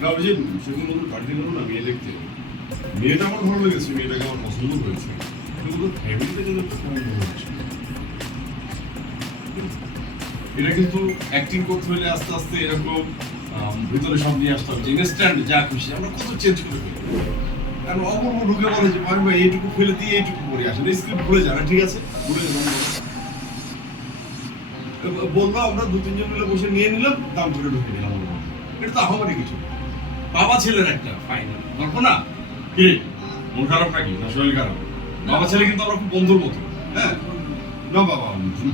না ওই যে সেগুলো মতো গাড়ি গেল না মেয়ে দেখতে, মেয়েটা আমার ভালো লেগেছে, মেয়েটাকে আমার পছন্দ হয়েছে, কিন্তু ফ্যামিলিটা কিন্তু একটু কম মনে হচ্ছে। এটা কিন্তু অ্যাক্টিং করতে হলে আস্তে আস্তে এরকম ভিতরে সব নিয়ে আসতে হবে, ইনস্ট্যান্ট যা খুশি আমরা কত চেঞ্জ করে ফেলি। কারণ অপূর্ব ঢুকে বলে যে ভাই এইটুকু ফেলে দিয়ে এইটুকু করে আসেন, স্ক্রিপ্ট ভুলে যান, ঠিক আছে ভুলে যান, বললো আমরা 2-3 জন মিলে বসে নিয়ে নিলাম, দাম ধরে ঢুকে নিলাম। এটা তো আহামরি কিছু, বাবা ছেলের একটা ফাইনাল গল্প না কি? মন খারাপ নাকি না শরীর খারাপ? বাবা ছেলে কিন্তু আমরা খুব বন্ধুর মতো। হ্যাঁ না বাবা,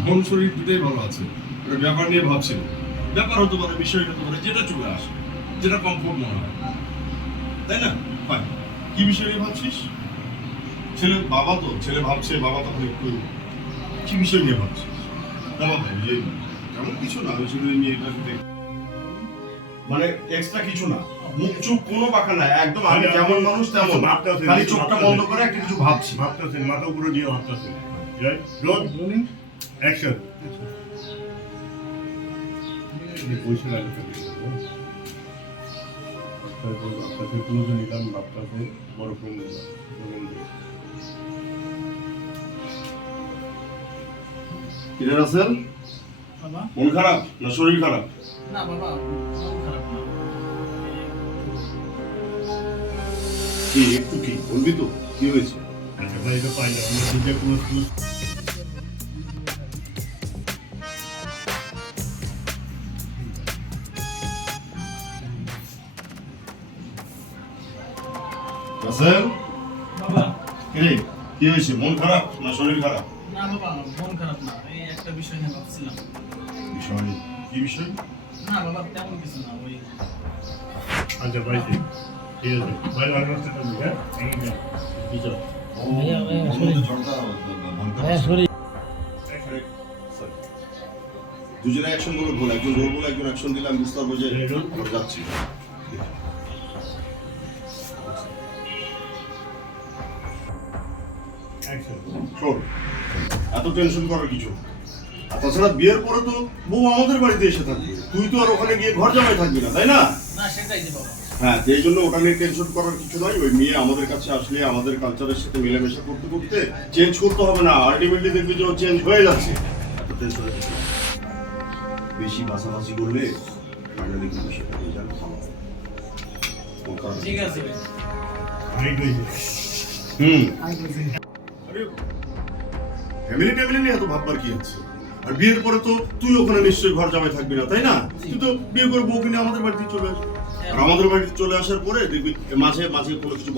মন শরীর দুটোই ভালো আছে। একটা ব্যাপার নিয়ে ভাবছিল, ব্যাপার হতে পারে, বিষয় হতে পারে, যেটা চলে আসে, যেটা কমফোর্ট মনে হয়, তাই না? ফাইন, কি বিষয় নিয়ে ভাবছিস? ছেলে বাবা তো, ছেলে ভাবছে, বাবা তখন একটু কি বিষয় নিয়ে ভাবছিস? না বাবা যে তেমন কিছু না, ওই ছেলে নিয়ে এটা মানে এক্সট্রা কিছু না, মুখ চুপ কোনো বাঁকা নাই, একদম আমি যেমন মানুষ তেমন, খালি চোখটা বন্ধ করে একটা কিছু ভাবছি। ভাবতেছেন, মাথা উপরে দিয়ে ভাবতেছেন। Roll action. বসে রাখতে আপনাকে ক্লোজে নিলাম, আপনাকে বড় ফোন নিলাম। কিরে রাসেল, বাবা মন খারাপ না শরীর খারাপ? না বাবা, মন খারাপ না। কি একটু কি বলবি তো, কি হয়েছে? আচ্ছা ভাই, এটা পাই না, আমরা দুইটা ক্লোজ ক্লোজ। রাসেল বাবা কিরে কি হয়েছে, মন খারাপ না শরীর খারাপ? না বাবা, মন খারাপ না, এই একটা বিষয় নিয়ে ভাবছিলাম। বিষয় কি বিষয়? না বাবা, তেমন কিছু না, ওই আচ্ছা ভাই, ঠিক আছে ভাই, ভালো রাস্তা করবি। হ্যাঁ বিজয় দুজনে অ্যাকশন বলে বল, একজন রোল বলে একজন অ্যাকশন দিলে আমি বুঝতে পারবো যে আমরা যাচ্ছি। অ্যাকশন। শোন, এত টেনশন করার কিছু না। আর তাছাড়া বিয়ের পরে তো বউ আমাদের বাড়িতে এসে থাকবে, তুই তো আর ওখানে গিয়ে ঘর জামাই থাকবি না, তাই না? না, সেটাই যে বাবা। হ্যাঁ, এই জন্য ওটা নিয়ে টেনশন করার কিছু নয়। ওই মেয়ে আমাদের কাছে আসলে আমাদের কালচারের সাথে মেলামেশা করতে করতে চেঞ্জ করতে হবে না, আলটিমেটলি দেখবি যে ও চেঞ্জ হয়ে যাচ্ছে। এত টেনশনের কিছু না। বেশি বাসাবাসি করলে ফাইনালি কিন্তু সেটা হয়ে যাবে ভালো। ঠিক আছে ভাই। ভাই কইছে আরে ফ্যামিলি ট্যামিলি নিয়ে এত ভাববার কি আছে? আর বিয়ের পরে তো তুই ওখানে নিশ্চয়ই ঘর জামাই থাকবি না, তাই না? তুই তো বিয়ে করে বউকে নিয়ে আমাদের বাড়িতে চলে আসবি। আর আমাদের বাড়িতে চলে আসার পরে দেখবি মাঝে মাঝে কোনো কিছু